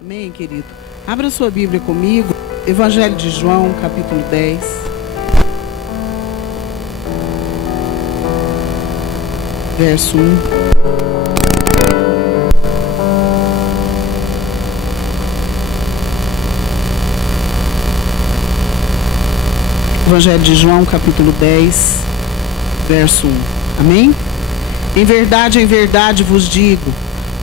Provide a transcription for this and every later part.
Amém, querido? Abra sua Bíblia comigo. Evangelho de João, capítulo 10. Verso 1. Evangelho de João, capítulo 10, verso 1. Amém? Em verdade vos digo,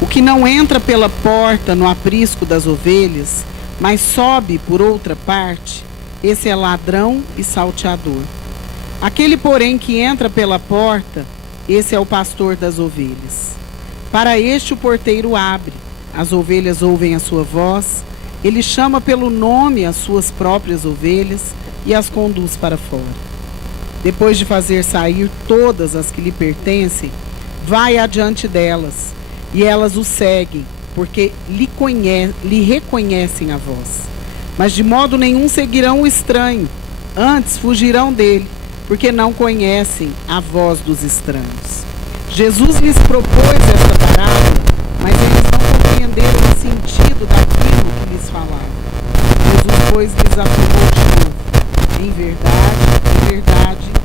o que não entra pela porta no aprisco das ovelhas, mas sobe por outra parte, esse é ladrão e salteador. Aquele, porém, que entra pela porta, esse é o pastor das ovelhas. Para este o porteiro abre, as ovelhas ouvem a sua voz, ele chama pelo nome as suas próprias ovelhas e as conduz para fora. Depois de fazer sair todas as que lhe pertencem, vai adiante delas, e elas o seguem, porque lhe reconhecem a voz. Mas de modo nenhum seguirão o estranho, antes fugirão dele, porque não conhecem a voz dos estranhos. Jesus lhes propôs esta parábola, mas eles não compreenderam o sentido daquilo que lhes falava. Jesus, pois, lhes afirmou de novo: em verdade,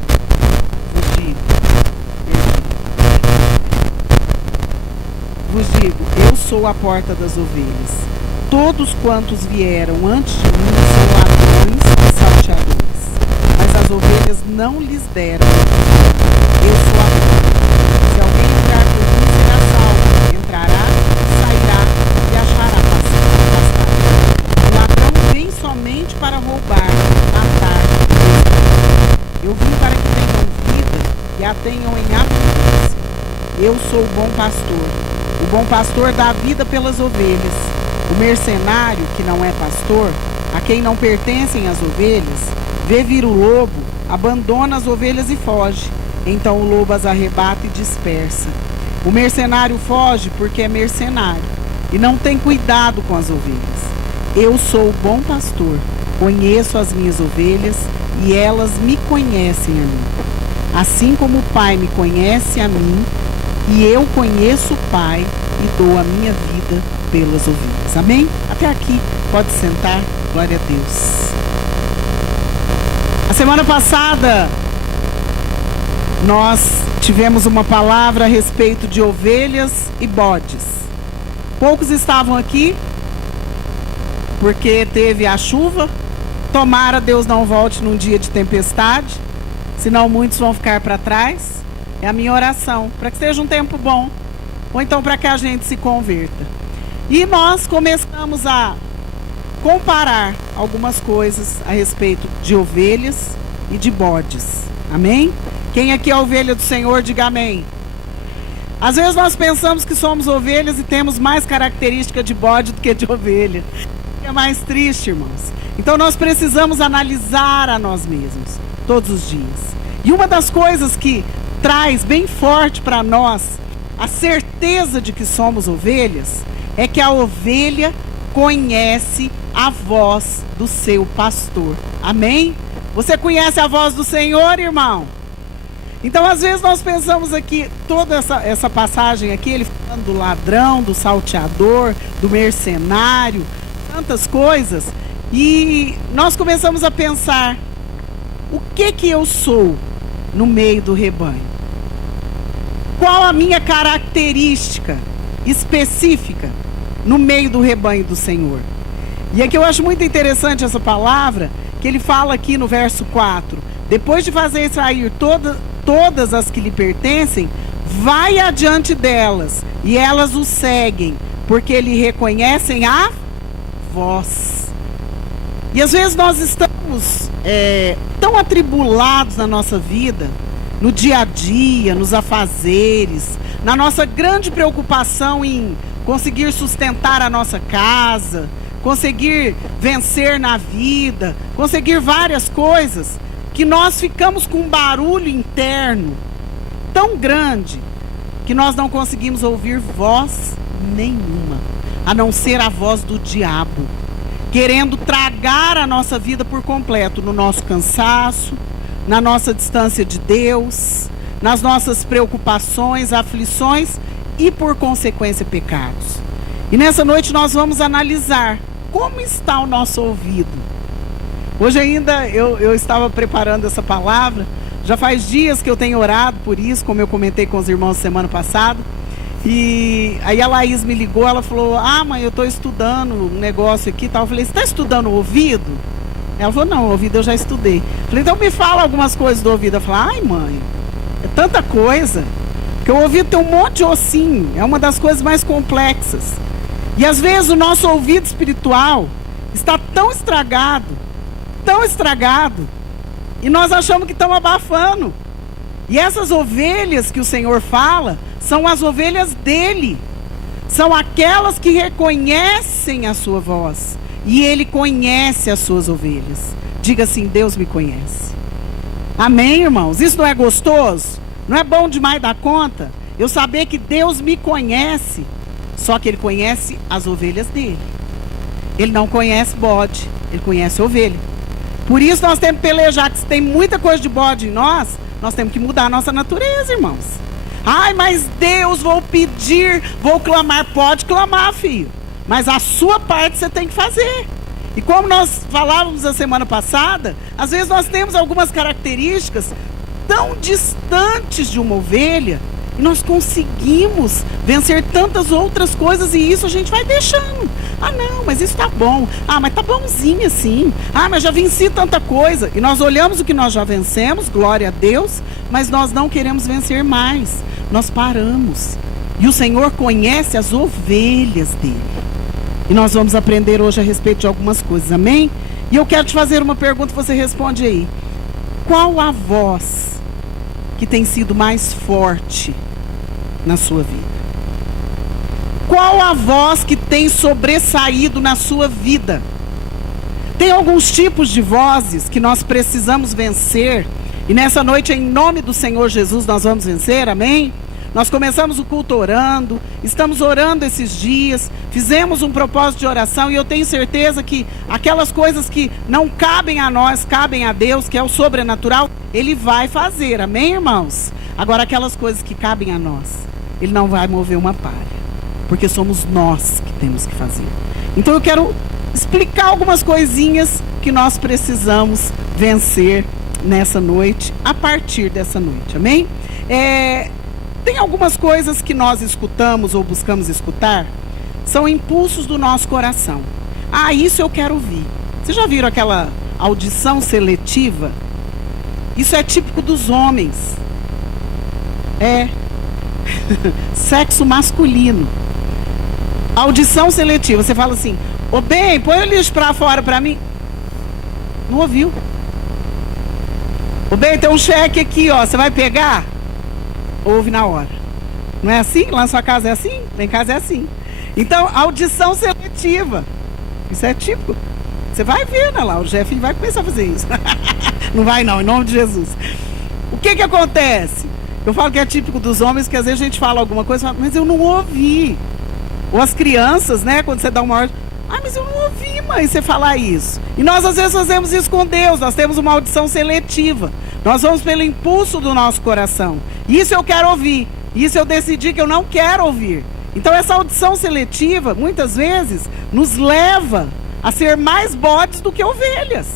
vos digo, eu sou a porta das ovelhas. Todos quantos vieram antes de mim são ladrões e salteadores, mas as ovelhas não lhes deram. Eu sou a porta. Se alguém entrar por mim, será salvo. Entrará, sairá e achará passagem. O ladrão vem somente para roubar, matar e destruir. Eu vim para que tenham vida e a tenham em abundância. Eu sou o bom pastor. O bom pastor dá a vida pelas ovelhas. O mercenário, que não é pastor, a quem não pertencem as ovelhas, vê vir o lobo, abandona as ovelhas e foge. Então o lobo as arrebata e dispersa. O mercenário foge porque é mercenário e não tem cuidado com as ovelhas. Eu sou o bom pastor, conheço as minhas ovelhas e elas me conhecem a mim. Assim como o Pai me conhece a mim, e eu conheço o Pai e dou a minha vida pelas ovelhas. Amém? Até aqui, pode sentar. Glória a Deus. A semana passada, nós tivemos uma palavra a respeito de ovelhas e bodes. Poucos estavam aqui, porque teve a chuva. Tomara Deus não volte num dia de tempestade, senão muitos vão ficar para trás. É a minha oração, para que seja um tempo bom, ou então para que a gente se converta. E nós começamos a comparar algumas coisas a respeito de ovelhas e de bodes. Amém? Quem aqui é a ovelha do Senhor, diga amém. Às vezes nós pensamos que somos ovelhas e temos mais característica de bode do que de ovelha. É mais triste, irmãos. Então nós precisamos analisar a nós mesmos, todos os dias. E uma das coisas que traz bem forte para nós a certeza de que somos ovelhas, é que a ovelha conhece a voz do seu pastor. Amém? Você conhece a voz do Senhor, irmão? Então, às vezes nós pensamos aqui, toda essa passagem aqui, ele falando do ladrão, do salteador, do mercenário, tantas coisas, e nós começamos a pensar, o que eu sou no meio do rebanho? Qual a minha característica específica no meio do rebanho do Senhor? E aqui eu acho muito interessante essa palavra, que ele fala aqui no verso 4. Depois de fazer sair todas as que lhe pertencem, vai adiante delas, e elas o seguem, porque lhe reconhecem a voz. E às vezes nós estamos tão atribulados na nossa vida, no dia a dia, nos afazeres, na nossa grande preocupação em conseguir sustentar a nossa casa, conseguir vencer na vida, conseguir várias coisas, que nós ficamos com um barulho interno tão grande que nós não conseguimos ouvir voz nenhuma, a não ser a voz do diabo, querendo tragar a nossa vida por completo, no nosso cansaço, na nossa distância de Deus, nas nossas preocupações, aflições e, por consequência, pecados. E nessa noite nós vamos analisar como está o nosso ouvido. Hoje ainda eu estava preparando essa palavra. Já faz dias que eu tenho orado por isso, como eu comentei com os irmãos semana passada. E aí a Laís me ligou, ela falou: ah, mãe, eu estou estudando um negócio aqui e tal. Eu falei: você está estudando o ouvido? Ela falou: não, o ouvido eu já estudei. Eu falei: então me fala algumas coisas do ouvido. Ela falou: ai, mãe, é tanta coisa. Porque o ouvido tem um monte de ossinho, é uma das coisas mais complexas. E às vezes o nosso ouvido espiritual está tão estragado, e nós achamos que estamos abafando. E essas ovelhas que o Senhor fala são as ovelhas dele. São aquelas que reconhecem a sua voz. E ele conhece as suas ovelhas. Diga assim: Deus me conhece. Amém, irmãos? Isso não é gostoso? Não é bom demais da conta? Eu saber que Deus me conhece. Só que ele conhece as ovelhas dele. Ele não conhece bode, ele conhece ovelha. Por isso nós temos que pelejar, que se tem muita coisa de bode em nós temos que mudar a nossa natureza, irmãos. Ai, mas Deus, vou pedir, vou clamar. Pode clamar, filho. Mas a sua parte você tem que fazer. E como nós falávamos a semana passada, às vezes nós temos algumas características tão distantes de uma ovelha, e nós conseguimos vencer tantas outras coisas, e isso a gente vai deixando. Ah, não, mas isso tá bom. Ah, mas tá bonzinho assim. Ah, mas já venci tanta coisa. E nós olhamos o que nós já vencemos, glória a Deus, mas nós não queremos vencer mais. Nós paramos. E o Senhor conhece as ovelhas dele. E nós vamos aprender hoje a respeito de algumas coisas, amém? E eu quero te fazer uma pergunta, você responde aí. Qual a voz que tem sido mais forte na sua vida? Qual a voz que tem sobressaído na sua vida? Tem alguns tipos de vozes que nós precisamos vencer. E nessa noite, em nome do Senhor Jesus, nós vamos vencer, amém? Nós começamos o culto orando, estamos orando esses dias, fizemos um propósito de oração, e eu tenho certeza que aquelas coisas que não cabem a nós, cabem a Deus, que é o sobrenatural, Ele vai fazer, amém, irmãos? Agora, aquelas coisas que cabem a nós, Ele não vai mover uma palha, porque somos nós que temos que fazer. Então eu quero explicar algumas coisinhas que nós precisamos vencer nessa noite, a partir dessa noite, amém? Tem algumas coisas que nós escutamos ou buscamos escutar, são impulsos do nosso coração. Ah, isso eu quero ouvir. Vocês já viram aquela audição seletiva? Isso é típico dos homens. Sexo masculino. Audição seletiva. Você fala assim: ô bem, põe o lixo pra fora pra mim. Não ouviu. Ô bem, tem um cheque aqui, ó, você vai pegar? Ouve na hora. Não é assim? Lá na sua casa é assim? Lá em casa é assim. Então, audição seletiva. Isso é típico. Você vai ver, né, lá, o Jeff vai começar a fazer isso. Não vai não, em nome de Jesus. O que acontece? Eu falo que é típico dos homens, que às vezes a gente fala alguma coisa e fala: mas eu não ouvi. Ou as crianças, né, quando você dá uma ordem: ah, mas eu não ouvi, mãe, você falar isso. E nós às vezes fazemos isso com Deus. Nós temos uma audição seletiva. Nós vamos pelo impulso do nosso coração. Isso eu quero ouvir. Isso eu decidi que eu não quero ouvir. Então essa audição seletiva, muitas vezes, nos leva a ser mais bodes do que ovelhas.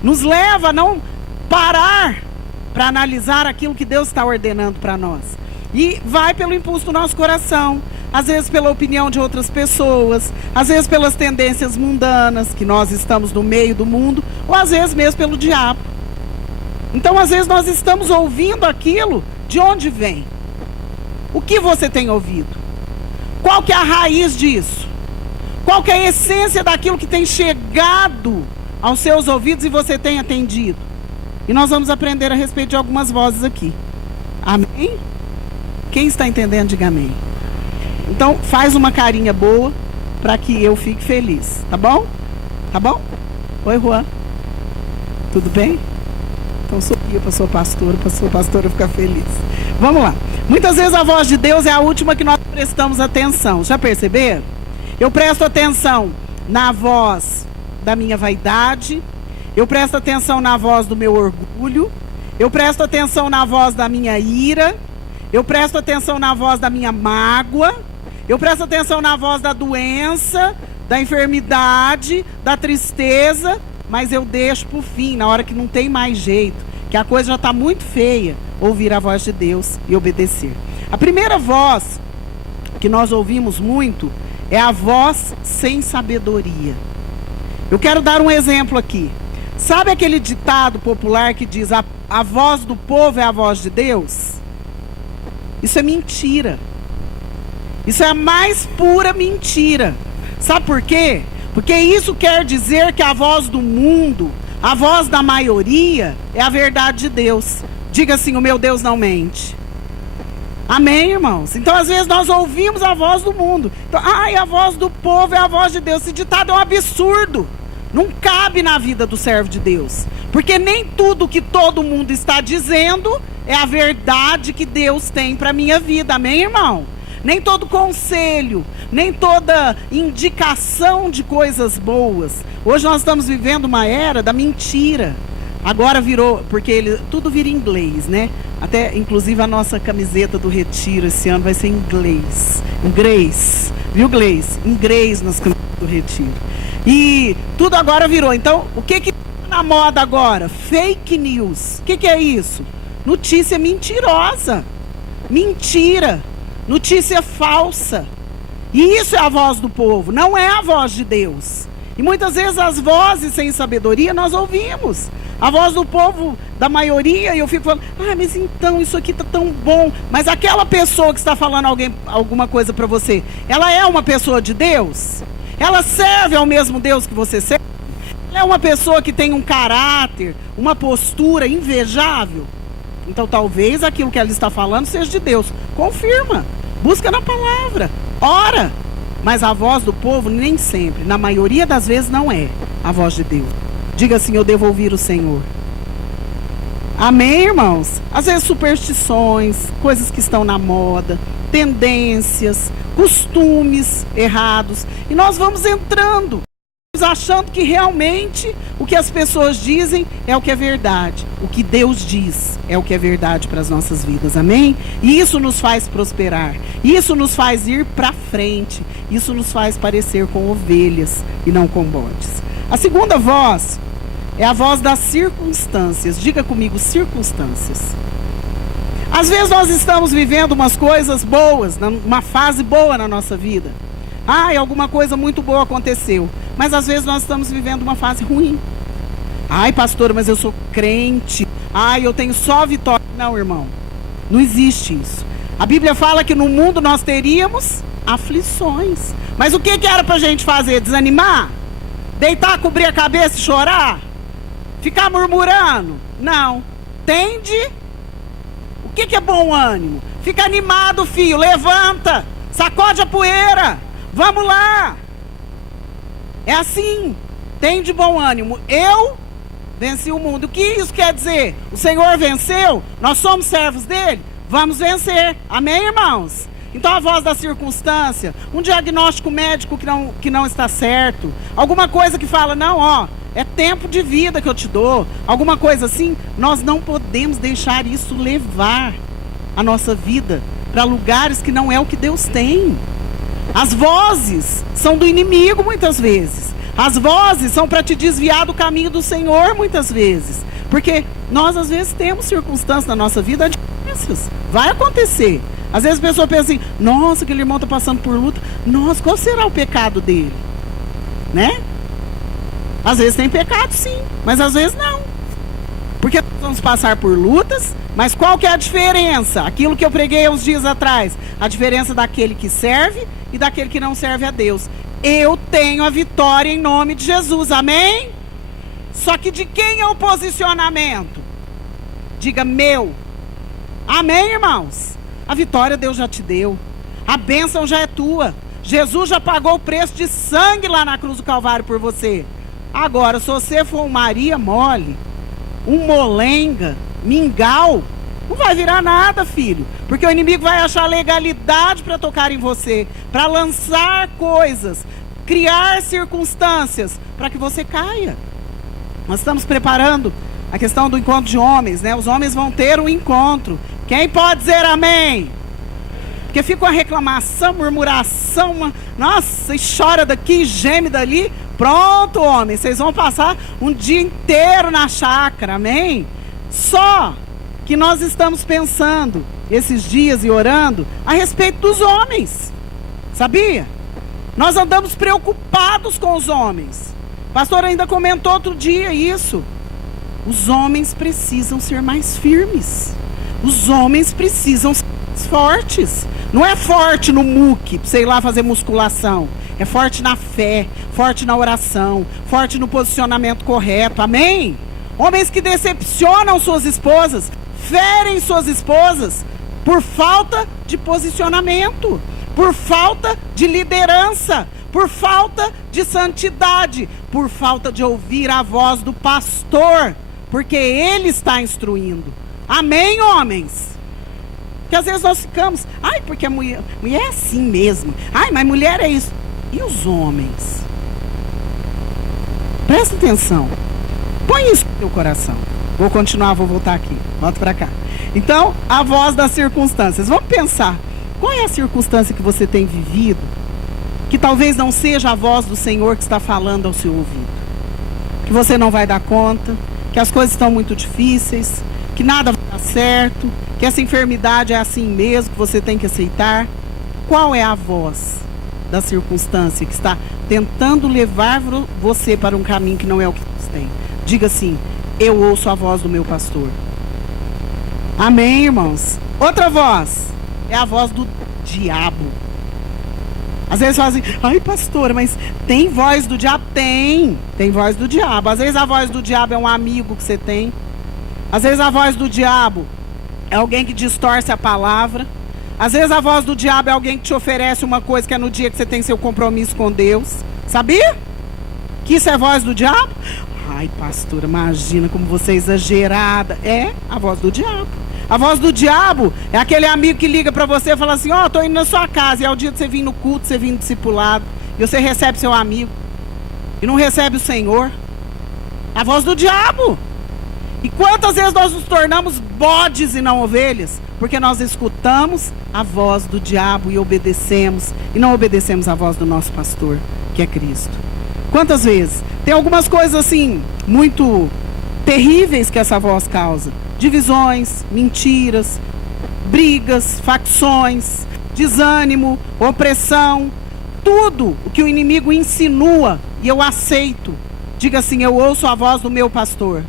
Nos leva a não parar para analisar aquilo que Deus está ordenando para nós. E vai pelo impulso do nosso coração. Às vezes pela opinião de outras pessoas. Às vezes pelas tendências mundanas, que nós estamos no meio do mundo. Ou às vezes mesmo pelo diabo. Então às vezes nós estamos ouvindo aquilo. De onde vem? O que você tem ouvido? Qual que é a raiz disso? Qual que é a essência daquilo que tem chegado aos seus ouvidos e você tem atendido? E nós vamos aprender a respeito de algumas vozes aqui. Amém? Quem está entendendo, diga amém. Então faz uma carinha boa para que eu fique feliz, tá bom? Tá bom? Oi, Juan. Tudo bem? Então sorria para sua pastora ficar feliz. Vamos lá. Muitas vezes a voz de Deus é a última que nós prestamos atenção. Já perceberam? Eu presto atenção na voz da minha vaidade. Eu presto atenção na voz do meu orgulho. Eu presto atenção na voz da minha ira. Eu presto atenção na voz da minha mágoa. Eu presto atenção na voz da doença, da enfermidade, da tristeza, mas eu deixo para o fim, na hora que não tem mais jeito, que a coisa já está muito feia, ouvir a voz de Deus e obedecer. A primeira voz que nós ouvimos muito é a voz sem sabedoria. Eu quero dar um exemplo aqui. Sabe aquele ditado popular que diz a voz do povo é a voz de Deus? Isso é mentira. Isso é a mais pura mentira. Sabe por quê? Porque isso quer dizer que a voz do mundo, a voz da maioria, é a verdade de Deus. Diga assim: o meu Deus não mente. Amém, irmãos? Então, às vezes, nós ouvimos a voz do mundo. Então, a voz do povo é a voz de Deus. Esse ditado é um absurdo. Não cabe na vida do servo de Deus. Porque nem tudo que todo mundo está dizendo é a verdade que Deus tem para a minha vida. Amém, irmão? Nem todo conselho, nem toda indicação de coisas boas. Hoje nós estamos vivendo uma era da mentira. Agora virou, porque tudo vira em inglês, né? Até, inclusive, a nossa camiseta do Retiro esse ano vai ser em inglês. Inglês. Viu, Gleis? Inglês nas camisetas do Retiro. E tudo agora virou. Então, o que está na moda agora? Fake news. O que é isso? Notícia mentirosa. Mentira. Notícia falsa. E isso é a voz do povo, não é a voz de Deus. E muitas vezes as vozes sem sabedoria nós ouvimos. A voz do povo, da maioria, e eu fico falando, mas então isso aqui está tão bom. Mas aquela pessoa que está falando alguma coisa para você, ela é uma pessoa de Deus? Ela serve ao mesmo Deus que você serve? Ela é uma pessoa que tem um caráter, uma postura invejável? Então talvez aquilo que ela está falando seja de Deus. Confirma, busca na palavra, ora. Mas a voz do povo nem sempre, na maioria das vezes, não é a voz de Deus. Diga assim: eu devo ouvir o Senhor. Amém, irmãos? Às vezes superstições, coisas que estão na moda, tendências, costumes errados. E nós vamos entrando, achando que realmente o que as pessoas dizem é o que é verdade. O que Deus diz é o que é verdade para as nossas vidas, amém? E isso nos faz prosperar, isso nos faz ir para frente, isso nos faz parecer com ovelhas e não com bodes. A segunda voz é a voz das circunstâncias. Diga comigo: circunstâncias. Às vezes nós estamos vivendo umas coisas boas, uma fase boa na nossa vida. Alguma coisa muito boa aconteceu. Mas às vezes nós estamos vivendo uma fase ruim. Pastora, mas eu sou crente. Eu tenho só vitória. Não, irmão. Não existe isso. A Bíblia fala que no mundo nós teríamos aflições. Mas o que era pra gente fazer? Desanimar? Deitar, cobrir a cabeça e chorar? Ficar murmurando? Não. Tende. O que é bom ânimo? Fica animado, filho. Levanta. Sacode a poeira. Vamos lá. É assim. Tem de bom ânimo. Eu venci o mundo. O que isso quer dizer? O Senhor venceu? Nós somos servos dele? Vamos vencer. Amém, irmãos? Então a voz da circunstância, um diagnóstico médico que não está certo, alguma coisa que fala, não, é tempo de vida que eu te dou, alguma coisa assim, nós não podemos deixar isso levar a nossa vida para lugares que não é o que Deus tem. As vozes são do inimigo muitas vezes. As vozes são para te desviar do caminho do Senhor muitas vezes. Porque nós às vezes temos circunstâncias na nossa vida adversas. Vai acontecer. Às vezes a pessoa pensa assim, nossa, aquele irmão está passando por luta. Nossa, qual será o pecado dele? Né? Às vezes tem pecado sim, mas às vezes não. Porque nós vamos passar por lutas, mas qual que é a diferença? Aquilo que eu preguei uns dias atrás. A diferença daquele que serve e daquele que não serve a Deus. Eu tenho a vitória em nome de Jesus, amém? Só que de quem é o posicionamento? Diga meu. Amém, irmãos? A vitória Deus já te deu. A bênção já é tua. Jesus já pagou o preço de sangue lá na cruz do Calvário por você. Agora, se você for um Maria mole, um molenga, mingau, não vai virar nada, filho. Porque o inimigo vai achar legalidade para tocar em você, para lançar coisas, criar circunstâncias para que você caia. Nós estamos preparando a questão do encontro de homens, né? Os homens vão ter um encontro. Quem pode dizer amém? Porque fica uma reclamação, murmuração, nossa, e chora daqui, geme dali. Pronto, homem, vocês vão passar um dia inteiro na chácara, amém? Só que nós estamos pensando esses dias e orando a respeito dos homens, sabia? Nós andamos preocupados com os homens. O pastor ainda comentou outro dia isso. Os homens precisam ser mais firmes. Os homens precisam ser mais fortes. Não é forte no muque, pra você ir lá fazer musculação. É forte na fé, forte na oração, forte no posicionamento correto, amém? Homens que decepcionam suas esposas, ferem suas esposas por falta de posicionamento, por falta de liderança, por falta de santidade, por falta de ouvir a voz do pastor, porque ele está instruindo. Amém, homens? Porque às vezes nós ficamos, ai, porque a mulher é assim mesmo, ai, mas mulher é isso. E os homens? Presta atenção. Põe isso no teu coração. Vou continuar, vou voltar aqui. Volta para cá. Então, a voz das circunstâncias. Vamos pensar. Qual é a circunstância que você tem vivido que talvez não seja a voz do Senhor que está falando ao seu ouvido? Que você não vai dar conta, que as coisas estão muito difíceis, que nada vai dar certo, que essa enfermidade é assim mesmo, que você tem que aceitar. Qual é a voz da circunstância que está tentando levar você para um caminho que não é o que Deus tem? Diga assim: eu ouço a voz do meu pastor. Amém, irmãos? Outra voz é a voz do diabo. Às vezes fala assim, ai pastora, mas tem voz do diabo? Tem voz do diabo. Às vezes a voz do diabo é um amigo que você tem. Às vezes a voz do diabo é alguém que distorce a palavra. Às vezes a voz do diabo é alguém que te oferece uma coisa que é no dia que você tem seu compromisso com Deus. Sabia? Que isso é voz do diabo? Ai, pastora, imagina como você é exagerada. É a voz do diabo. A voz do diabo é aquele amigo que liga para você e fala assim, ó, tô indo na sua casa. E é o dia de você vir no culto, você vir no discipulado. E você recebe seu amigo. E não recebe o Senhor. A voz do diabo. E quantas vezes nós nos tornamos bodes e não ovelhas? Porque nós escutamos a voz do diabo e obedecemos. E não obedecemos a voz do nosso pastor, que é Cristo. Quantas vezes? Tem algumas coisas assim, muito terríveis que essa voz causa. Divisões, mentiras, brigas, facções, desânimo, opressão. Tudo o que o inimigo insinua e eu aceito. Diga assim, eu ouço a voz do meu pastor.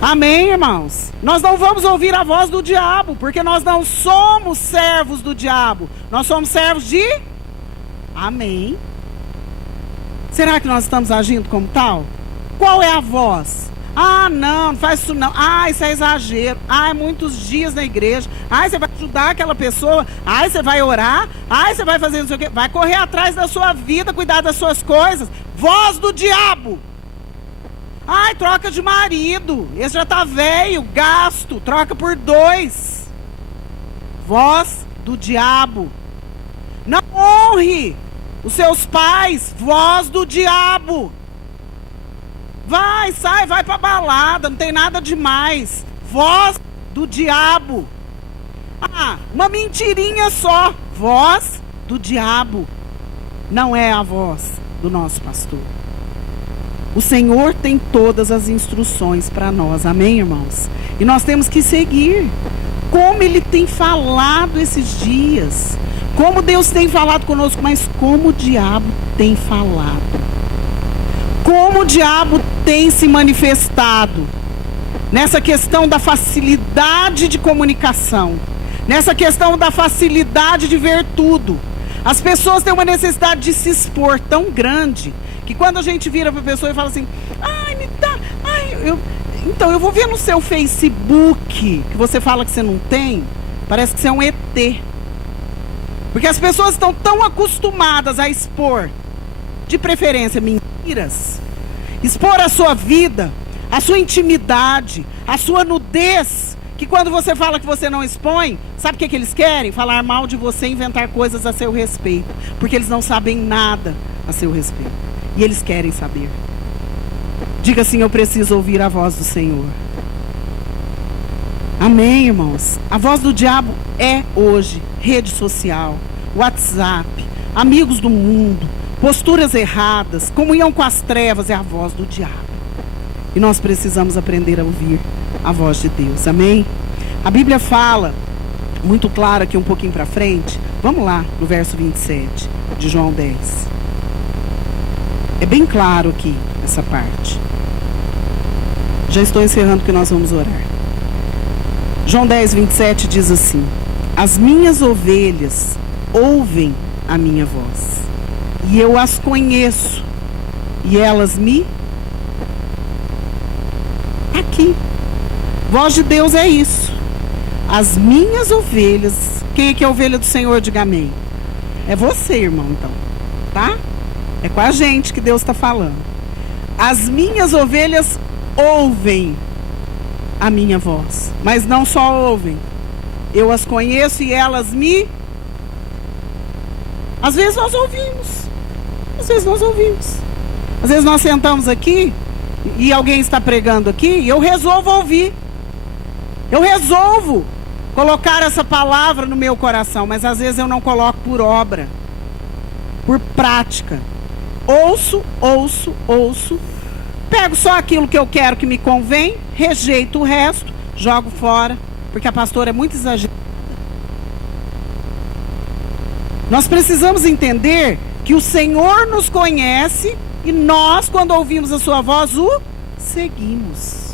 Amém, irmãos? Nós não vamos ouvir a voz do diabo, porque nós não somos servos do diabo. Nós somos servos de... Amém. Será que nós estamos agindo como tal? Qual é a voz? Ah, não faz isso não. Ah, isso é exagero. Ah, é muitos dias na igreja. Ah, você vai ajudar aquela pessoa. Ah, você vai orar. Ah, você vai fazer não sei o quê. Vai correr atrás da sua vida, cuidar das suas coisas. Voz do diabo. Ai, troca de marido. Esse já está velho, gasto. Troca por 2. Voz do diabo. Não honre os seus pais. Voz do diabo. Vai, sai, vai pra balada. Não tem nada demais. Voz do diabo. Ah, uma mentirinha só. Voz do diabo. Não é a voz do nosso pastor. O Senhor tem todas as instruções para nós, amém, irmãos? E nós temos que seguir. Como Ele tem falado esses dias. Como Deus tem falado conosco, mas como o diabo tem falado. Como o diabo tem se manifestado. Nessa questão da facilidade de comunicação. Nessa questão da facilidade de ver tudo. As pessoas têm uma necessidade de se expor tão grande... que quando a gente vira para a pessoa e fala assim, ai, me dá, ai, então eu vou ver no seu Facebook, que você fala que você não tem, parece que você é um ET. Porque as pessoas estão tão acostumadas a expor, de preferência, mentiras, expor a sua vida, a sua intimidade, a sua nudez, que quando você fala que você não expõe, sabe o que eles querem? Falar mal de você, inventar coisas a seu respeito, porque eles não sabem nada a seu respeito. E eles querem saber. Diga assim, eu preciso ouvir a voz do Senhor. Amém, irmãos? A voz do diabo é hoje rede social, WhatsApp, amigos do mundo, posturas erradas, comunhão com as trevas, é a voz do diabo. E nós precisamos aprender a ouvir a voz de Deus, amém? A Bíblia fala, muito claro aqui um pouquinho para frente, vamos lá no verso 27 de João 10. É bem claro aqui essa parte. Já estou encerrando que nós vamos orar. João 10, 27 diz assim: as minhas ovelhas ouvem a minha voz, e eu as conheço, e elas me... Aqui, voz de Deus é isso. As minhas ovelhas... Quem é que é a ovelha do Senhor? Diga amém. É você, irmão, então, tá? É com a gente que Deus está falando. As minhas ovelhas ouvem a minha voz, mas não só ouvem, eu as conheço e elas me... Às vezes nós ouvimos, às vezes nós sentamos aqui e alguém está pregando aqui e eu resolvo ouvir, eu resolvo colocar essa palavra no meu coração, mas às vezes eu não coloco por obra, por prática. Ouço, pego só aquilo que eu quero, que me convém, rejeito o resto, jogo fora, porque a pastora é muito exagerada. Nós precisamos entender que o Senhor nos conhece e nós, quando ouvimos a sua voz, o seguimos.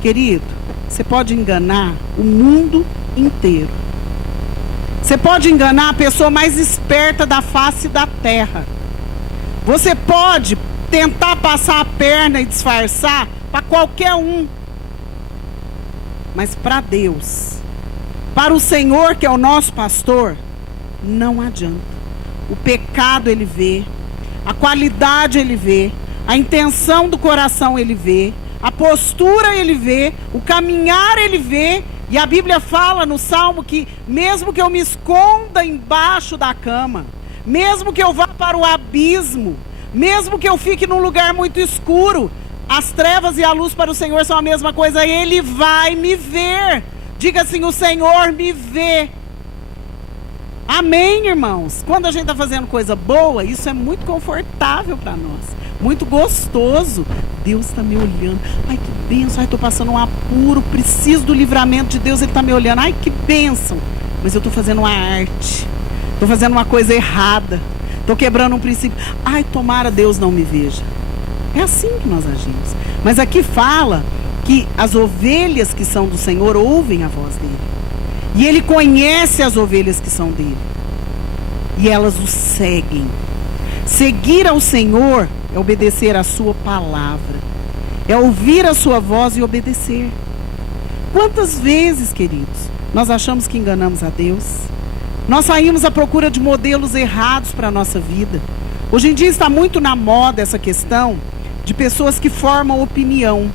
Querido, você pode enganar o mundo inteiro. Você pode enganar a pessoa mais esperta da face da terra. Você pode tentar passar a perna e disfarçar para qualquer um. Mas para Deus, para o Senhor que é o nosso pastor, não adianta. O pecado ele vê, a qualidade ele vê, a intenção do coração ele vê, a postura ele vê, o caminhar ele vê. E a Bíblia fala no Salmo que mesmo que eu me esconda embaixo da cama, mesmo que eu vá para o abismo, mesmo que eu fique num lugar muito escuro, as trevas e a luz para o Senhor são a mesma coisa, Ele vai me ver. Diga assim: o Senhor me vê. Amém, irmãos? Quando a gente está fazendo coisa boa, isso é muito confortável para nós, muito gostoso. Deus está me olhando. Ai, que bênção. Ai, estou passando um apuro, preciso do livramento de Deus, Ele está me olhando. Ai, que bênção. Mas eu estou fazendo uma arte, estou fazendo uma coisa errada, estou quebrando um princípio. Ai, tomara Deus não me veja. É assim que nós agimos. Mas aqui fala que as ovelhas que são do Senhor ouvem a voz dele. E ele conhece as ovelhas que são dele. E elas o seguem. Seguir ao Senhor é obedecer a sua palavra. É ouvir a sua voz e obedecer. Quantas vezes, queridos, nós achamos que enganamos a Deus? Nós saímos à procura de modelos errados para a nossa vida. Hoje em dia está muito na moda essa questão de pessoas que formam opinião.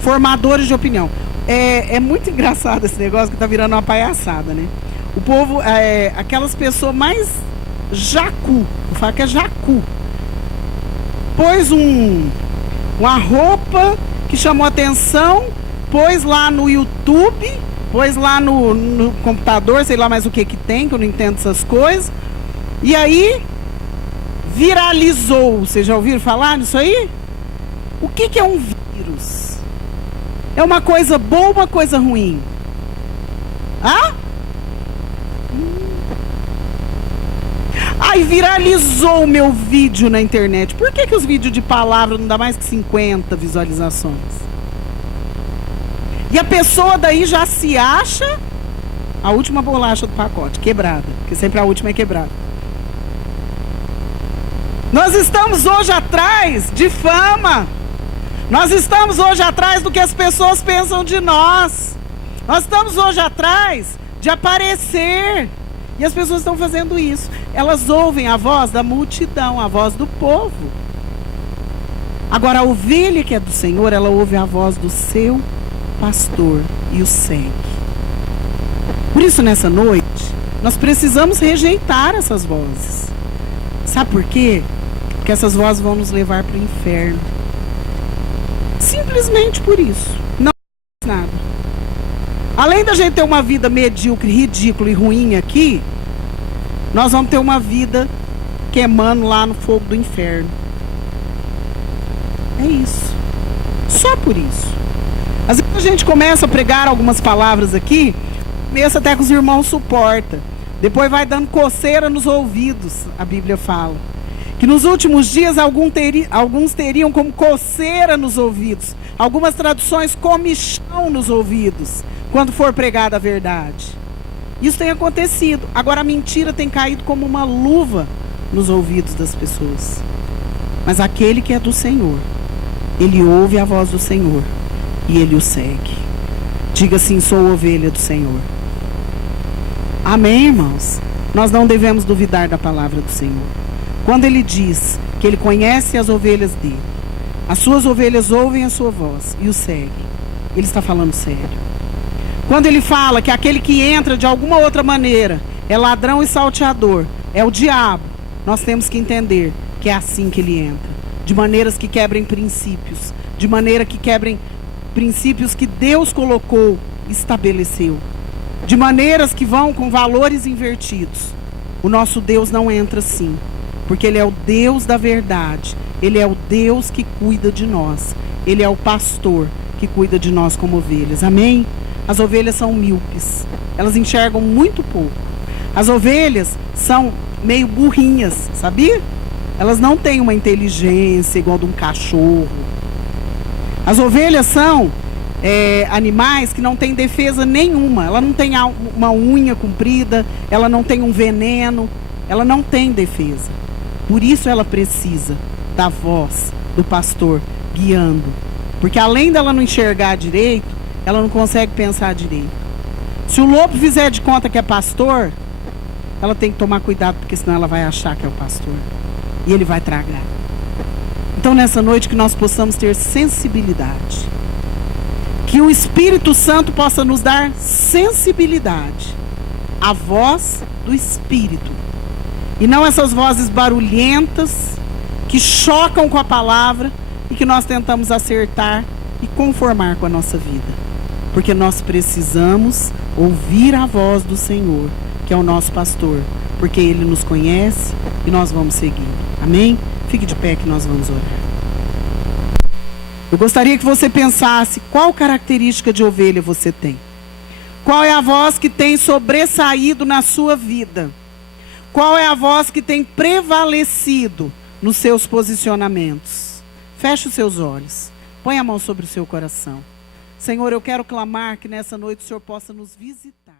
Formadores de opinião. É muito engraçado esse negócio que está virando uma palhaçada, né? O povo, aquelas pessoas mais jacu, eu falo que é jacu, pôs uma roupa que chamou atenção, pôs lá no YouTube, pôs lá no computador, sei lá mais o que tem, que eu não entendo essas coisas, e aí viralizou. Vocês já ouviram falar nisso aí? O que é um vírus? É uma coisa boa ou uma coisa ruim? Ai, viralizou o meu vídeo na internet. Por que os vídeos de palavra não dá mais que 50 visualizações? E a pessoa daí já se acha a última bolacha do pacote, quebrada. Porque sempre a última é quebrada. Nós estamos hoje atrás de fama. Nós estamos hoje atrás do que as pessoas pensam de nós. Nós estamos hoje atrás de aparecer. E as pessoas estão fazendo isso. Elas ouvem a voz da multidão, a voz do povo. Agora, a ovelha que é do Senhor, ela ouve a voz do seu pastor e o segue. Por isso, nessa noite, nós precisamos rejeitar essas vozes. Sabe por quê? Porque essas vozes vão nos levar para o inferno. Simplesmente por isso. Não é nada. Além da gente ter uma vida medíocre, ridícula e ruim aqui, nós vamos ter uma vida queimando lá no fogo do inferno. É isso. Só por isso. Às vezes a gente começa a pregar algumas palavras aqui, começa até que os irmãos suportam. Depois vai dando coceira nos ouvidos, a Bíblia fala. Que nos últimos dias alguns teriam como coceira nos ouvidos. Algumas traduções comichão nos ouvidos, quando for pregada a verdade. Isso tem acontecido. Agora a mentira tem caído como uma luva nos ouvidos das pessoas. Mas aquele que é do Senhor, ele ouve a voz do Senhor e ele o segue. Diga assim: sou ovelha do Senhor. Amém, irmãos? Nós não devemos duvidar da palavra do Senhor. Quando ele diz que ele conhece as ovelhas dele, as suas ovelhas ouvem a sua voz e o seguem, ele está falando sério. Quando ele fala que aquele que entra de alguma outra maneira é ladrão e salteador, é o diabo, nós temos que entender que é assim que ele entra. De maneiras que quebrem princípios, de maneira que quebrem princípios que Deus colocou, estabeleceu, de maneiras que vão com valores invertidos. O nosso Deus não entra assim, porque ele é o Deus da verdade, ele é o Deus que cuida de nós, ele é o pastor que cuida de nós como ovelhas. Amém? As ovelhas são míopes, elas enxergam muito pouco. As ovelhas são meio burrinhas, sabia? Elas não têm uma inteligência igual de um cachorro. As ovelhas são animais que não têm defesa nenhuma. Ela não tem uma unha comprida, ela não tem um veneno, ela não tem defesa. Por isso ela precisa da voz do pastor guiando. Porque além dela não enxergar direito, ela não consegue pensar direito. Se o lobo fizer de conta que é pastor, ela tem que tomar cuidado, porque senão ela vai achar que é o pastor. E ele vai tragar. Então nessa noite que nós possamos ter sensibilidade. Que o Espírito Santo possa nos dar sensibilidade. A voz do Espírito. E não essas vozes barulhentas que chocam com a palavra e que nós tentamos acertar e conformar com a nossa vida. Porque nós precisamos ouvir a voz do Senhor, que é o nosso pastor, porque ele nos conhece e nós vamos seguir. Amém? Fique de pé que nós vamos orar. Eu gostaria que você pensasse qual característica de ovelha você tem. Qual é a voz que tem sobressaído na sua vida? Qual é a voz que tem prevalecido nos seus posicionamentos? Feche os seus olhos. Põe a mão sobre o seu coração. Senhor, eu quero clamar que nessa noite o Senhor possa nos visitar.